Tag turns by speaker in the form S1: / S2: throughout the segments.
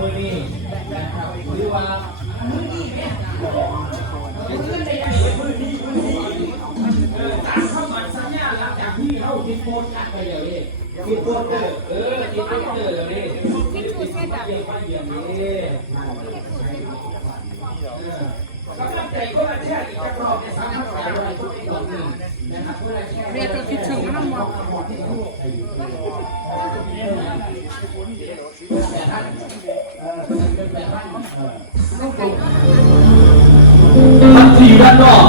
S1: มือนี้นะครับหรือว่ามือนี้เนี่ยตามคำมั่นสัญญาหลังจากที่เราคิดโพสต์กันไปเดี๋ยวนี้คิดโพสต์เออเออคิดโพสต์เดี๋ยวนี้คิดโพสต์เดี๋ยวไปเดี๋ยวนี้กำลังใจก็มาแช่อีกจักรอบในสามพันสามร้อยทุกคนหนึ่งนะครับเพื่อแช่
S2: เรียกตัวคิดถึงมันหมด
S1: ทันทีด้านนอก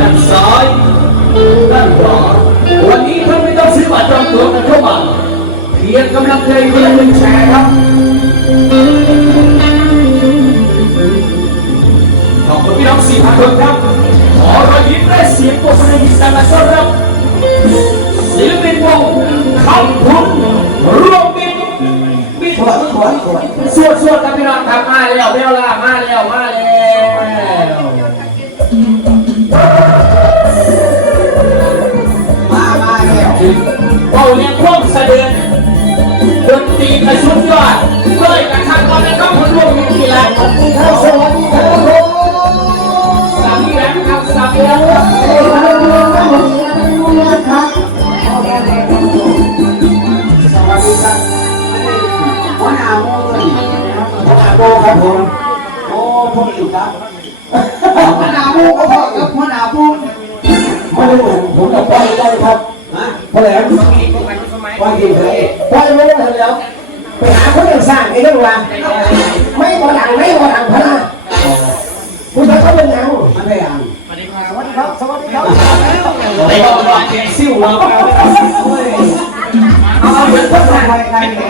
S1: ด้านซ้ายด้านขวาวันนี้ท่านไม่ต้องซื้อบัตรจองตั๋วกันเข้ามาเพียงกำลังใจคนละหนึ่งแชร์ครับ ขอบคุณพี่น้องสี่พันคนครับ ขอรอยยิ้มและเสียงปรบมือในที่สำคัญต้อนรับศิลปินวงคำพุนรวมมิตร มิตร
S3: ขวดขวดขวด
S1: สวดสวดครับพี่น้องครับมาแล้วเร็วละมาแล้วมาแล้ว
S3: มามาแล้ว
S1: เราเรียกพวกเสด็จดนตรีกระชุนยอดเลยกระทั่งตอนนี้ก็คนร่วมมิตรกีฬา
S3: เข้าสวัสดีครับ
S1: สามแรงครับสามแรง
S3: เฮ้ยม โมครับผมโอ้พวกอีกครับหัวหน้าโมก็พอกับหัวหน้าปูไม่ได้ผมผมจะปล่อยได้ครับนะเพราะอะไรปล่อยกินเลยปล่อยไม่ได้แล้วไปหาคนอื่นสร้างไอ้เรื่องว่าไม่พอดังไม่พอดังพระนะคุณจะเขาเป็นยังมันไม่ยังสวัสดีครับสวัสดีครับ
S1: ในกองร้อยเจ็ดซิ่วเรา
S3: เอาเอาเหมือนคนไทยไทยเนี่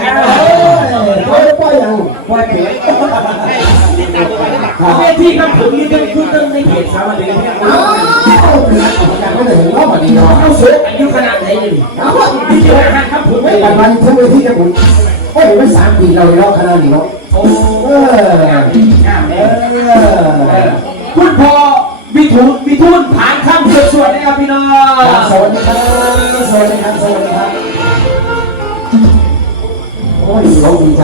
S3: เว
S1: ทีครับผมนี่เป็นคือเรื่องในเพจสามเดือนเนี่ย
S3: อ้าวยังไม่ถึงรอบพอดีเนาะ
S1: เอาเสืออายุขนาดไหนนี่
S3: เอา
S1: พี่เจ้าครับผม
S3: ไม่
S1: ไม่
S3: ปันวันทั้งเวทีจะผมโอ้ยมันสามปีเราแล้วขนาดนี้เนาะ
S1: โอ้
S3: เออ
S1: คุณพ่อวิทูลวิทูลผ่านข้ามสวดๆนะครับพี่น้อง
S3: สวัสดีครับสวัสดีครับสวัสดีครับโอ้ยเราดีใจ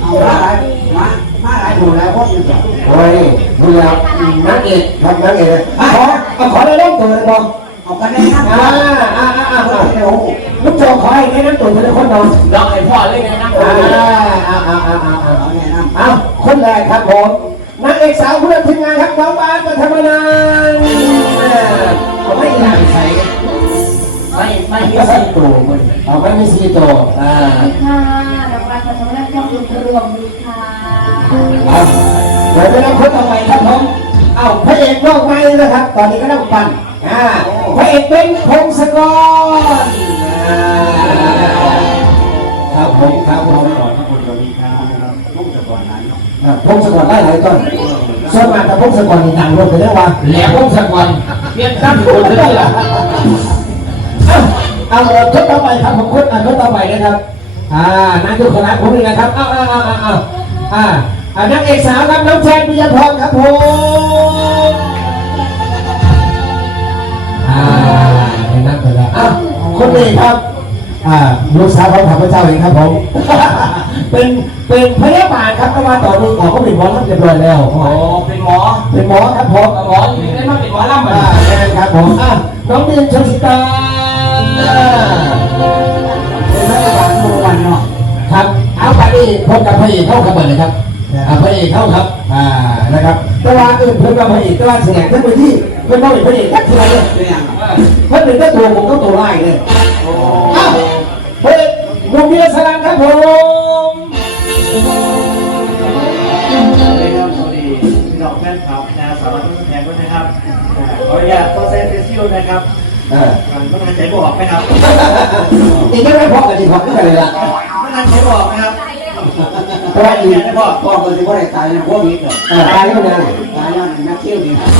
S3: เอาลายมา มาหลายหมู่แล้วพวกนี้โอ้ยดูแล้วนักเอกครับนักเอกขอขอได้เล่นตัวเลยบอล
S4: ออกกันได้ครับ
S3: อ่าอ่าอ่าโอ่าลูกโจขอให้ได้นั่นตัวเป็นคนนอน
S1: น้องไอ้พ่อเลยนะน้อง
S3: อ่าอ่าอ่าอ่าอ่า
S4: เอาเนี่ยนะ
S3: เอาคนแรกครับผมนางเอกสาวเพื่อนทีมงานครับน้องบาสปัทมนานไม่อยากใส่
S1: ไม่ไม่มีสีตัวมัน
S3: เอาไม่มีสีตัวอ่า
S2: ค่ะดอกรักกับชาวบ้านต้องรวมดีค่ะ
S3: เอาเดี๋ยวไปรับคนต่อไปครับผมเอาพระเอกน้องไม้นะครับ ตอนนี้ก็ต้องปั่นอ่าพระเอกเป็นพงศกรอ่าครับผมครับผม
S4: ก่อนทั้งหมดเรามีครับพุ่งแต่ก่อนนั้น
S3: อ่าพงศกรได้หลายต้นส่วนมากแต่พงศกรนี่ดังรวมไปได้ว่า
S1: แหลมพงศกรเรียนข้ามคนเลยล่ะ
S3: เอาเอาเอาคนต่อไปครับผมคนอ่าคนต่อไปนะครับอ่านางคือคณะผมนี่นะครับเอาเอาเอาเอาเอาอ่าอ่านางเอกสาวครับน้องแจนปิยพรครับผมอ่าเห็นนั่นไปแล้วอ้าวคนนี้ครับ อ่าลูกสาวของข้าพเจ้าเองครับผม เป็นเป็นพยาบาลครับแต่ว่าตอนนี้ออกก็เป็นหมอรับเรียบร้อยแล้ว
S1: โอ้เป็นหมอ
S3: เป็นหมอครับผม
S1: หมออยู่ได้มาเป็นหมอลำ
S3: อ่า
S1: อะ
S3: แม่ครับผมอะน้องดินชลิตา
S4: เป็นรัฐบา เอา
S3: ไปนี่พบกับพระเอกเข้าขบวนเลยครับอ่าพระเอกเข้าครับอ่านะครับแต่ว่าอื่นพบกับพระเอกแต่ว่าแสดงทั้งไปที่เป็นพระเอกพระเอกแค่ทีไรเลย
S4: เป็นอย่าง
S3: เพิ่นเป็นก็ตัวผมก็ตัวไล่เลยอ้าวพระเอกวงเบียร์สลังครับผม
S4: สวัสดีครับสวัสดีพี่น้องแฟนคลับนะสาวทุกแทนด้วยนะครับขออนุญาตตัวเซนเฟซิลนะครับ
S3: เออ
S4: ต้องการใจบอกไหมครับ
S3: อีกไม่พอกันดีพอขึ้นกันเลยล่ะ
S4: ต้องการใจบอกไหมครับ
S3: เพราะอีก
S4: ได้บอกบอกเลยว่าได้ตายในพวกนี้ก่อน
S3: เอ่อตายแล้วนะ
S4: ตายแล้วนักเที่ยวดีครับ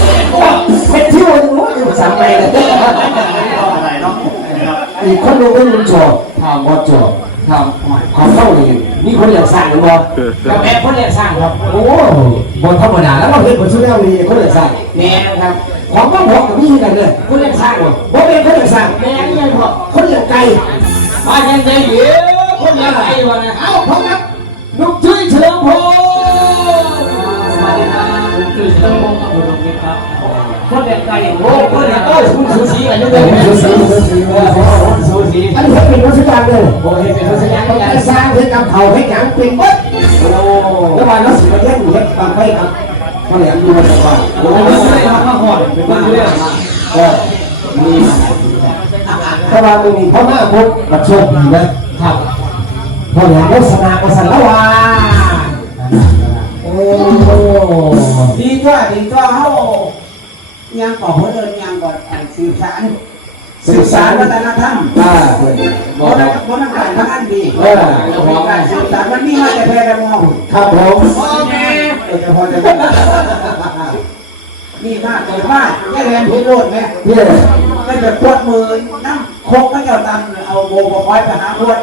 S3: เป็นที่ยวันนู้นอยู่สามไปเลย
S4: ไม่เลย
S3: อีกคนหนึงก็ลุงโจทำบอสโจทำความเข้าเลยมีคนอยากสร้างหรือเปล่า
S1: กับแม่คนเรียนสร้างครับ
S3: โอ้บนธรรมดาแล้วเราเห็นผลสุดแล้วดีคนอยากสร้าง
S1: แม่ครับ
S3: ของก็บอกกับพี่กันเลย
S1: คนเรียนสร้าง
S3: บ่เป็นคนอยากสร้าง
S1: แม่ยังบอก
S3: คนอยากไกล
S1: มายังไงเยอะคนเรียนอะไรวะนะ
S3: เอ้าพร้อมครับ ลุกจุ้ยเฉลิมพงศ์
S5: สวัสดีครับ
S1: ผมคื
S3: อ
S1: เฉลิมพงศ์อุด
S4: มนิต
S1: ครับคนเด็กไก่โอ้คนเด็กโอ้คุณสูสีอันนี้เลยสูสีสูสีสูสี
S3: อันนี้เป็นวัชการเลย
S1: โอ้เป็นวัชการ
S3: เล
S1: ยงกา
S3: รสร้างให้กำเผาให้หนังเป็นวัด
S1: โอ้
S3: แล้ววันนั้นสิบประเทศอยู่ที่บางไปครับก็เลยดูมาจาบ้าน
S1: โอ้ไม่ใช่ครับมาหอดเป็นบ้านเรื่อง
S3: ก็มีถ้าว่าไม่มีพ่อหน้าพุทธาช่วยดีนะครับพอหลังโฆษณาโฆษณา
S5: ดีก็ดีก็เฮายังก่อเดินยังก่อนสื่อสารสื่อสารวัฒนธรรม
S3: อ่า
S5: เพราะนั้นเพราะนั้นการทำงานดี
S3: เออ
S5: การสื่อสารมันมีมาแต่แพร่มอง
S3: ครับผม
S5: โอเคเออจะพอจะนี่มากเลยมากแค่แรงพิโรธแม่
S3: เนี่ย
S5: ก็จะปวดมือน้ำโคกก็จะตังเอาโบมาคอยไปหาปวด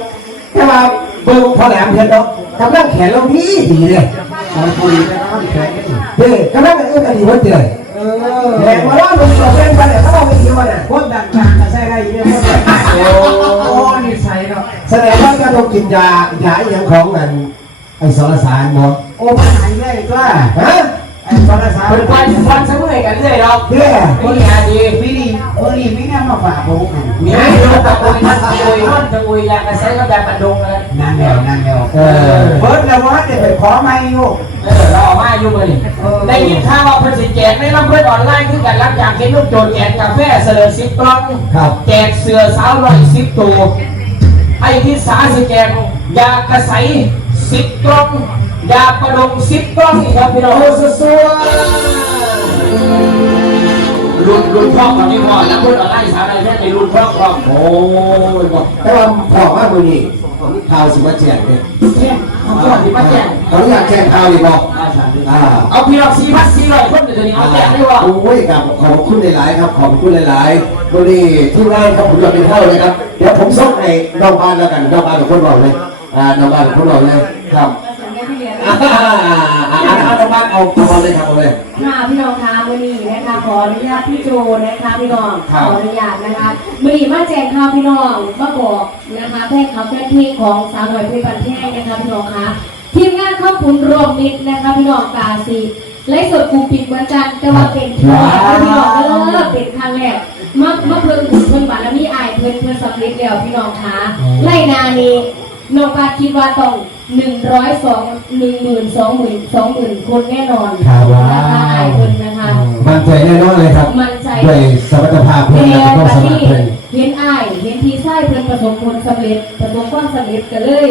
S3: แต่ว่าเบิ่งพ่อแหลมเห็นเนาะกำลังแขนเราดีดีเลย
S5: คอยคุยกันน้ำแข็ง
S3: เฮ้ยกำลังเอื้อนอดีตวันเดือน
S5: เออ
S3: แหลมมาว่าลงตัวเป็นกันเนี่ยเขาบอกไม่ดีวันเนี่ย
S5: คนดังกลางก็ใช่ได้เยอะมากโอ้นี่ใช่เนาะ
S3: แสดงว่าก็ต้องกินยายาอย่างของนั่นไอ้สรสารบ่
S5: โอ้ปัญหาใหญ่ก็
S3: ฮะ
S5: ไอ้ ภาษา
S1: เป็นวันวันสมื่อกันเรื่อยเรา
S3: เด้อ
S1: คนงาดี
S5: ไม่ดีเออนี่ไม่น่ามาฝากผม
S1: มีให้ดูตะโกุยตะโกยท่อนตะโกุยอยากจะใช้ก็แบบบันดงเลย
S5: นั่นแล้วนั่นแล้ว
S3: เออ
S5: เบิร์ดแล้วว่าจะไปขอไม่อยู่
S1: เออเราออกมาอยู่เลยได้ยินข่าวว่าเพิ่นสิแจกในลำเพิ่อนออนไลน์คือกันรับจากเห็นลูกโจรแจกกาแฟเสลอสิบกล่อง
S3: ครับ
S1: แจกเสือสาวร้อยสิบตัวไอ้ที่สาสิแจกยากระใสสิบกล่อง ยาประดงสิบกล่องนี่ครับพี่น้อง
S3: โอ้สัว
S1: รุ่นรุ่นพ่อของนี่พ่อแล้วเพิ่นออนไลน์สาวอะไรแม่ไปรุ่นพ่อพ่อ
S3: โอ้ยบ่แต่ว่าพอมามื้อนี้มีข่าวสิมาแจ้งเนี่ย
S1: แจ้งเขาก่อนที่มาแจ้ง
S3: ขออนุญาตแจ้งข่าวดีบ่อ่า
S1: เอาพี่น้องสี่พันสี่ร้อยคนเดี๋ยวนี้เอาแจกได้บ่
S3: โอ้ยครับขอบคุณหลายๆครับขอบคุณหลายๆวันนี้ที่งานครับผมยอดเป็นเท่าเลยครับเดี๋ยวผมส่งให้น้องบ้านแล้วกันน้องบ้านกับคนบอกเลยอ่าน้องบ้านกับคนบอกเลยครับ อ่าอ่าเอาน้องบ้านเอาเอาเลยครับเอาเลย
S2: ค่ะพี่น้องคะวันนี้นะคะขออนุญาตพี่โจนะคะพี่น้อง
S3: ครั
S2: ข
S3: บ
S2: ออนุญาตนะคะวันนี้มาแจ้งข่าวพี่น้องมาบอกนะคะแพทย์เขาแพทย์ที่ของสาวหน่อยพชรบันแท่งนะคะพี่น้องคะทีมงานข้าวคุณรวมมิตรนะคะพี่น้องกาซีไลฟ์สดกูปิดเหมือนกันแต่ว่าเป็นครั้งแรกนะพี่น้องเออเป็นครั้งแรกมามาเพิ่งบุญเพิ่งบารมีอายเพิ่นเพิ่นสำเร็จแล้วพี่น้องคะไล่นานี้น้องปาคิดว่าต้อง หนึ่งร้อยสองหนึ่งหมื่นสองหมื่นสองหมื่นคนแน่นอน
S3: ครับว้า
S2: นะคะอายเพิ่นนะคะ
S3: มั่นใจแน่นอนเลยครับ
S2: มั่นใจ
S3: ด้วยสมรรถภาพเพื่อน
S2: แต่
S3: และก็
S2: บัด
S3: สมัคร
S2: นี้
S3: เพื่อน
S2: เห็นอายเห็นพี่ชายเพิ่นประสบผลสำเร็จประสบความสำเร็จก็เลย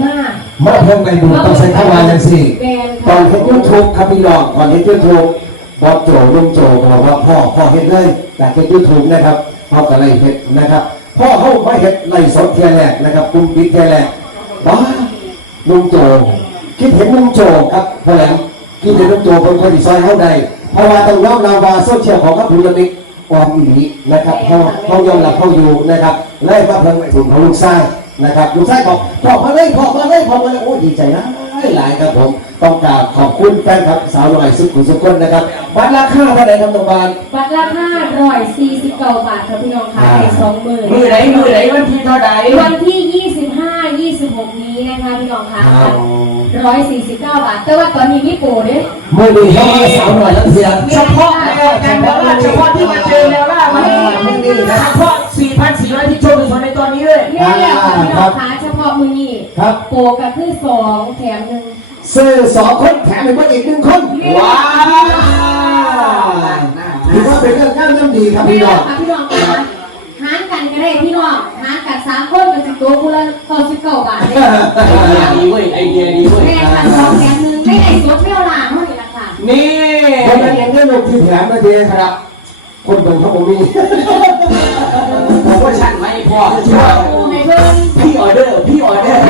S2: มา
S3: เมื่อเพิ่งไปดูต้องใช้เข้ามาจังสี่
S2: แบน
S3: ก่อนเห็นยูทูบครับพี่น้องก่อนเห็นยูทูบบอสโจลุงโจบอกว่าพ่อพ่อเห็นเลยแต่เห็นยูทูบนะครับเขากับไรเห็นนะครับพ่อเขาไม่เห็นไรสดเทียแรกนะครับกลุ่มปิดเทียแรกว้า ลุงโจคิดเห็นลุงโจครับพ่อแหลมคิดเห็นลุงโจเป็นคนที่ซอยเข้าใดเพราะว่าต้องยอมรับว่าโซเชียลของกับผู้ยมิกความอีหลีนะครับเขาเขายอมรับเขาอยู่นะครับไล่มาเพิ่งถึงของลูกชายนะครับลูกชายบอกพ่อมาเลยพ่อมาเลยพ่อมาเลยโอ้ดีใจนะหลายครับผมต้องกราบขอบคุณแฟนครับสาวหน่อยสุขุมสุขคนนะครับบัตรราคาเท่าไหร่ครับตรงบาน
S2: บัตรราคาร้อยสี่สิบเก้าบาทครับพี่น้องคะในสองหมื่น
S1: มือไหนมือไหนวันที่เท่าใด
S2: วันที่ 26 นี้นะคะพี่น้องคะ149 บาท แต่ว่าตอนนี้มีโปรด้
S3: ไม่มีเพราะว่สาวหน่อยแล้วเสีย
S1: เฉพาะแนวแนวล่าเฉพาะที่มาเจอแล้วล่ามันนี่นเฉพาะ4,400ที่โชว์อยู่ส่วนในตอนนี้เลย
S2: นี่แหลพี่น้องคะเฉพาะมือนี้โปรก็คือ2แถมหนึ่ง
S3: ซื้อสองคนแถมอีกคนอีกหนึ่งคน
S1: ว้าว
S3: ถือว่าเป็นเรื่องง่ายเรื่งดีครับพี่น้อง
S2: พี่น้องคะารกันก็ได้พี่น้องหารกันสามคนก็จะตัวกูละเก้าสิบเก้าบาทเลย
S1: ไอเดียดีเว้ยไอเดียดีเว้ย
S2: แม่ค่ะสองแถมหนึ่งไม่ได้สดเที่ยวลาเท่านี้ละค่ะ
S1: นี่
S3: คนนั้นเองได้ลงที่แถมมาดีครับ คนเป็นเขาบอกมี
S1: ผมว่าฉันไม่พอ
S2: ในเพิ่น
S1: พี่ออเดอร์พี่ออเดอร์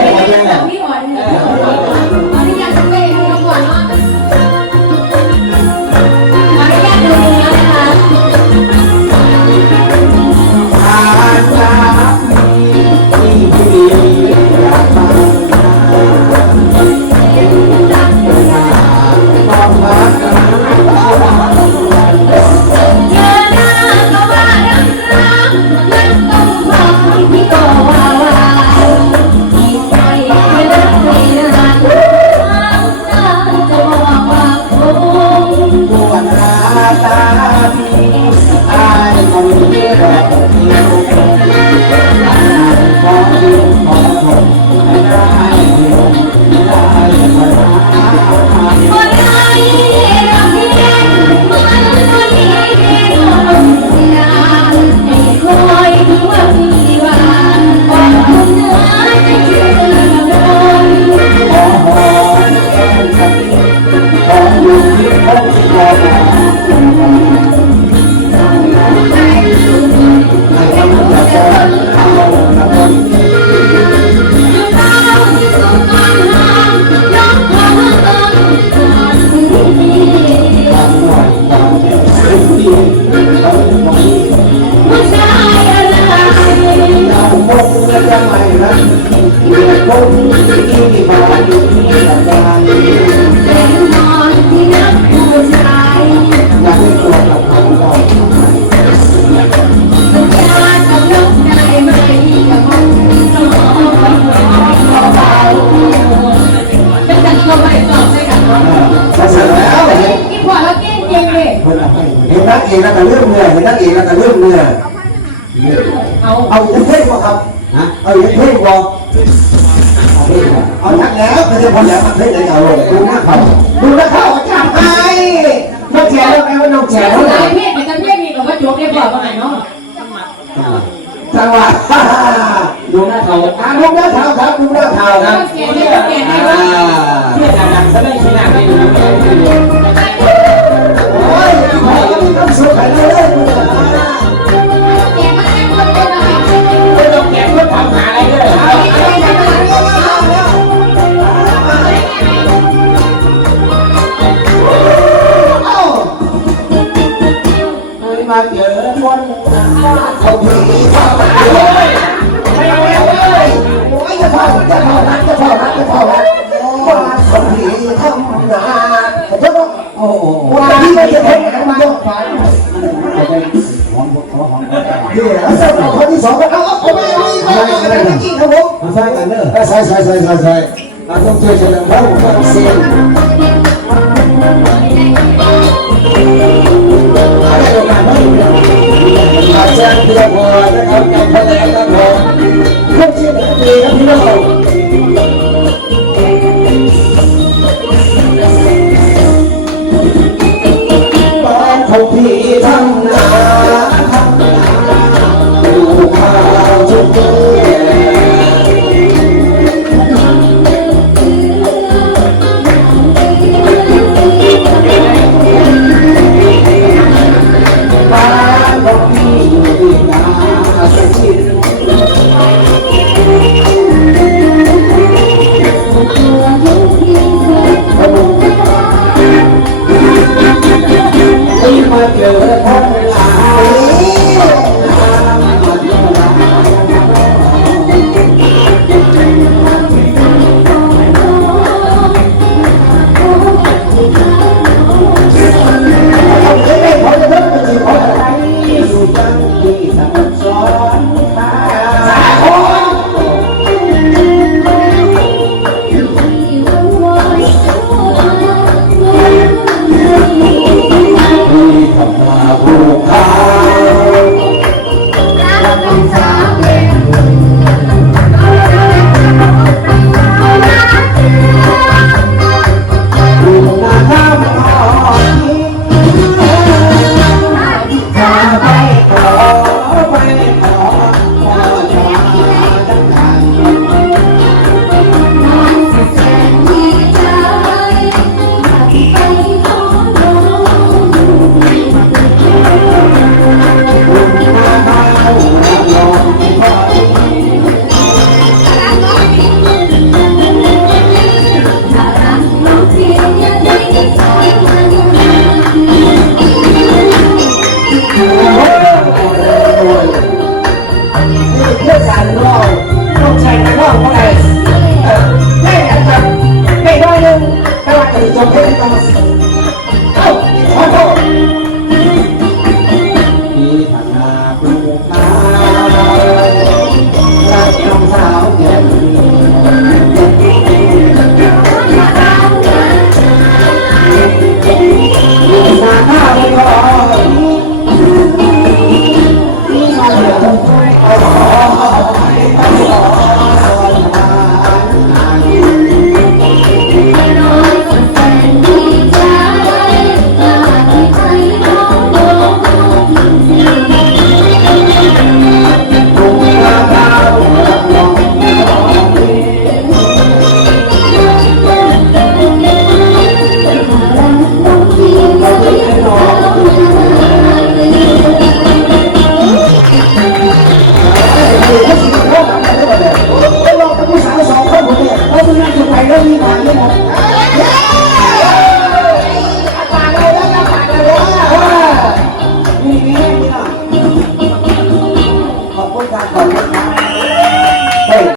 S2: เส
S3: ร็จแล้ว
S2: อีกว่าเราเก่งเก่งเลย
S3: เห็นนักเอกแล้วก็เรื่องเมื่อเห็นนักเอกแล้วก็เรื่องเมื่อ
S2: เอา
S3: เอาเท่กว่าครับนะเอาเท่กว่า เอาทักแล้วไม่ใช่พอแล้วเท่เลยเอาลงดูหน้าเขาดูหน้าเขาจับไอ้น้องแฉแล้วไอ้ว่าน้องแฉ
S2: แต่
S3: เท่า
S2: ผู้
S3: ไหร่
S2: ชายเพศแต่เพศนี่เราก็จบได้ก่อนว่าไงเนาะ
S3: จังหวะ
S5: ดูหน้าเขา
S3: อ่าดูหน้าเขาครับดูหน้าเขาครับ
S2: เก่งได้เก่งได้
S3: อ่า
S5: เพื่อนดังซะได้ขนานี้ดูไม่ด้เลย
S3: โอ้ยขอต้องสุขให้เลย
S2: เก่งมากคนเป็นอะไร
S5: ไม่ต้องแกะเพื่อทำหาอะไรเลย
S3: ผมใช่กันเนอะใช่ใช่ใช่ใช่ใช่เราต้องช่วยกันนะเราต้องเ